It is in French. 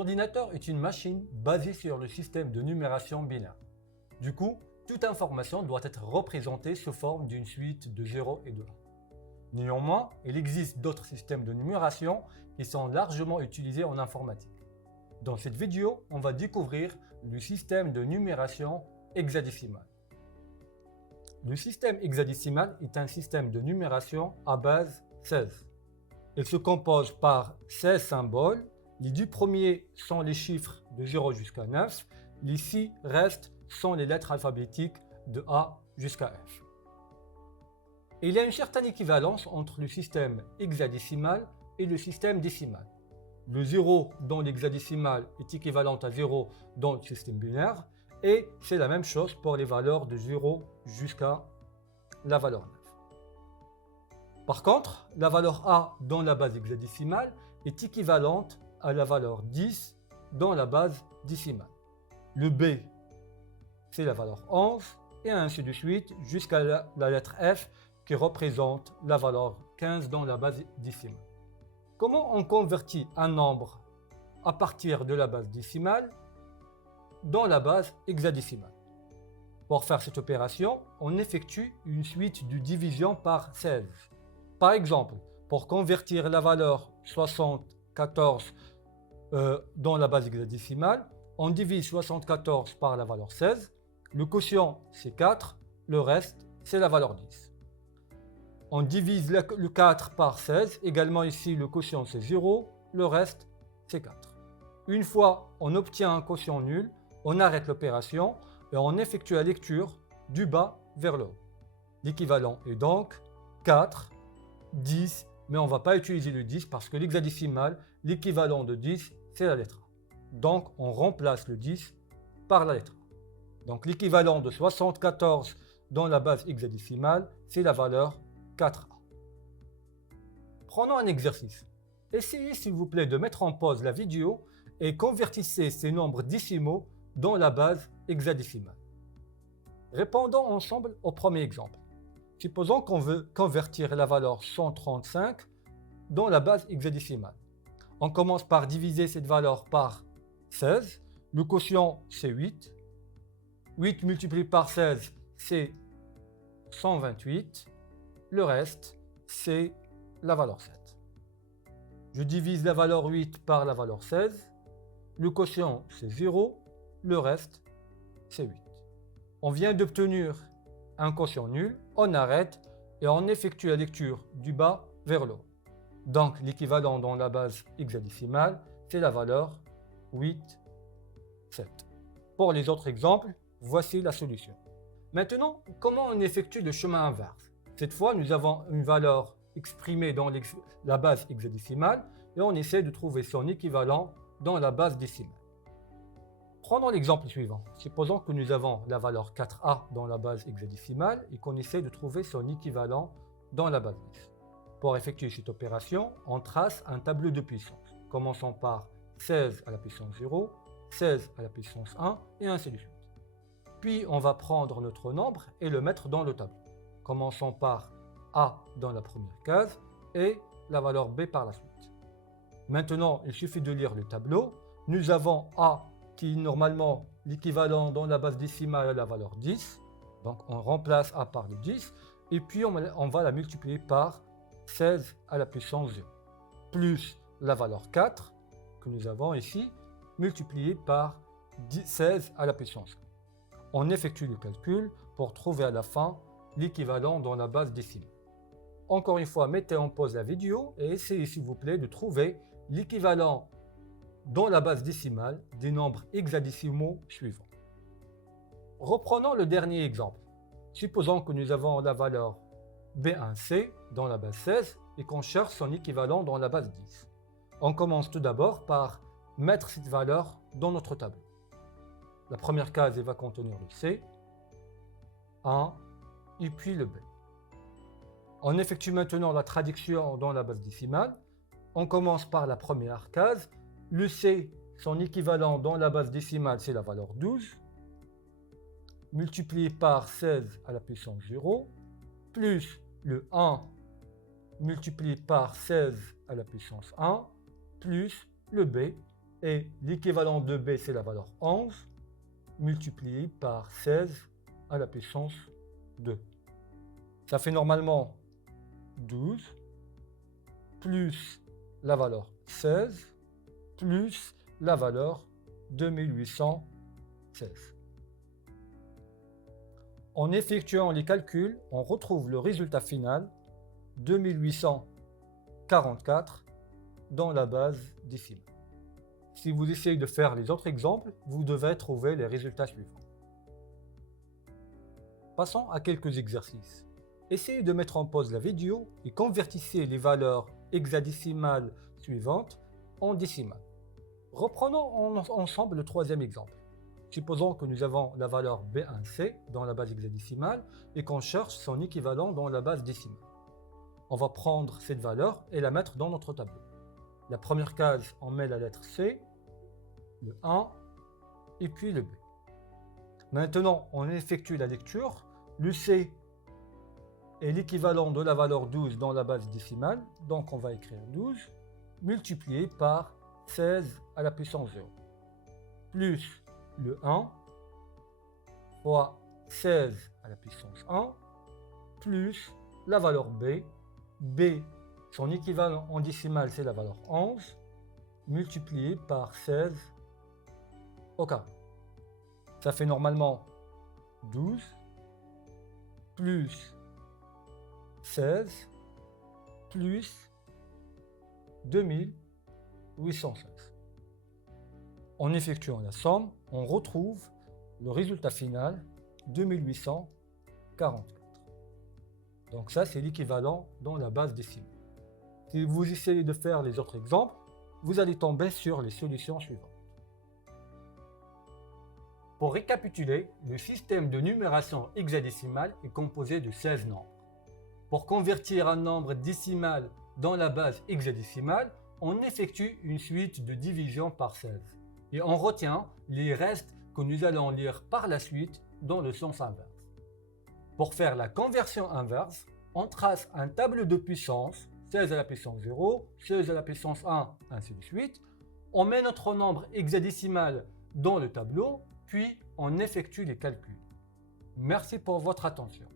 ordinateur est une machine basée sur le système de numération binaire. Du coup, toute information doit être représentée sous forme d'une suite de 0 et de 1. Néanmoins, il existe d'autres systèmes de numération qui sont largement utilisés en informatique. Dans cette vidéo, on va découvrir le système de numération hexadécimal. Le système hexadécimal est un système de numération à base 16. Il se compose par 16 symboles. Les 10 premiers sont les chiffres de 0 jusqu'à 9. Les 6 restent sont les lettres alphabétiques de A jusqu'à F. Il y a une certaine équivalence entre le système hexadécimal et le système décimal. Le 0 dans l'hexadécimal est équivalent à 0 dans le système binaire et c'est la même chose pour les valeurs de 0 jusqu'à la valeur 9. Par contre, la valeur A dans la base hexadécimale est équivalente à la valeur 10 dans la base décimale. Le B, c'est la valeur 11 et ainsi de suite jusqu'à la lettre F qui représente la valeur 15 dans la base décimale. Comment on convertit un nombre à partir de la base décimale dans la base hexadécimale? Pour faire cette opération, on effectue une suite de division par 16. Par exemple, pour convertir la valeur 74 dans la base hexadécimale, on divise 74 par la valeur 16. Le quotient, c'est 4. Le reste, c'est la valeur 10. On divise le 4 par 16. Également ici, le quotient, c'est 0. Le reste, c'est 4. Une fois on obtient un quotient nul, on arrête l'opération et on effectue la lecture du bas vers le haut. L'équivalent est donc 4, 10, mais on ne va pas utiliser le 10 parce que l'hexadécimal, l'équivalent de 10, c'est la lettre A. Donc, on remplace le 10 par la lettre A. Donc, l'équivalent de 74 dans la base hexadécimale, c'est la valeur 4A. Prenons un exercice. Essayez, s'il vous plaît, de mettre en pause la vidéo et convertissez ces nombres décimaux dans la base hexadécimale. Répondons ensemble au premier exemple. Supposons qu'on veut convertir la valeur 135 dans la base hexadécimale. On commence par diviser cette valeur par 16. Le quotient, c'est 8. 8 multiplié par 16, c'est 128. Le reste, c'est la valeur 7. Je divise la valeur 8 par la valeur 16. Le quotient, c'est 0. Le reste, c'est 8. On vient d'obtenir un quotient nul. On arrête et on effectue la lecture du bas vers le haut. Donc, l'équivalent dans la base hexadécimale, c'est la valeur 8, 7. Pour les autres exemples, voici la solution. Maintenant, comment on effectue le chemin inverse? Cette fois, nous avons une valeur exprimée dans la base hexadécimale et on essaie de trouver son équivalent dans la base décimale. Prenons l'exemple suivant. Supposons que nous avons la valeur 4A dans la base hexadécimale et qu'on essaie de trouver son équivalent dans la base 10. Pour effectuer cette opération, on trace un tableau de puissance. Commençons par 16 à la puissance 0, 16 à la puissance 1 et ainsi de suite. Puis on va prendre notre nombre et le mettre dans le tableau. Commençons par A dans la première case et la valeur B par la suite. Maintenant, il suffit de lire le tableau. Nous avons A qui est normalement l'équivalent dans la base décimale à la valeur 10. Donc on remplace A par le 10 et puis on va la multiplier par 16 à la puissance 0 plus la valeur 4 que nous avons ici multipliée par 16 à la puissance 1. On effectue le calcul pour trouver à la fin l'équivalent dans la base décimale. Encore une fois, mettez en pause la vidéo et essayez s'il vous plaît de trouver l'équivalent dans la base décimale des nombres hexadécimaux suivants. Reprenons le dernier exemple. Supposons que nous avons la valeur B1C dans la base 16 et qu'on cherche son équivalent dans la base 10. On commence tout d'abord par mettre cette valeur dans notre tableau. La première case va contenir le C, 1 et puis le B. On effectue maintenant la traduction dans la base décimale. On commence par la première case. Le C, son équivalent dans la base décimale, c'est la valeur 12, multiplié par 16 à la puissance 0, plus le 1 multiplié par 16 à la puissance 1, plus le B et l'équivalent de b, c'est la valeur 11, multiplié par 16 à la puissance 2. Ça fait normalement 12 plus la valeur 16 plus la valeur 2816. En effectuant les calculs, on retrouve le résultat final 2844 dans la base décimale. Si vous essayez de faire les autres exemples, vous devez trouver les résultats suivants. Passons à quelques exercices. Essayez de mettre en pause la vidéo et convertissez les valeurs hexadécimales suivantes en décimales. Reprenons ensemble le troisième exemple. Supposons que nous avons la valeur B1C dans la base hexadécimale et qu'on cherche son équivalent dans la base décimale. On va prendre cette valeur et la mettre dans notre tableau. La première case, on met la lettre C, le 1 et puis le B. Maintenant, on effectue la lecture. Le C est l'équivalent de la valeur 12 dans la base décimale, donc on va écrire 12 multiplié par 16 à la puissance 0, plus le 1 fois 16 à la puissance 1, plus la valeur B. B, son équivalent en décimale, c'est la valeur 11, multiplié par 16 au carré. Ça fait normalement 12 plus 16 plus 2816. En effectuant la somme, on retrouve le résultat final 2844. Donc ça, c'est l'équivalent dans la base décimale. Si vous essayez de faire les autres exemples, vous allez tomber sur les solutions suivantes. Pour récapituler, le système de numération hexadécimale est composé de 16 nombres. Pour convertir un nombre décimal dans la base hexadécimale, on effectue une suite de division par 16 et on retient les restes que nous allons lire par la suite dans le sens inverse. Pour faire la conversion inverse, on trace un tableau de puissance, 16 à la puissance 0, 16 à la puissance 1, ainsi de suite. On met notre nombre hexadécimal dans le tableau, puis on effectue les calculs. Merci pour votre attention.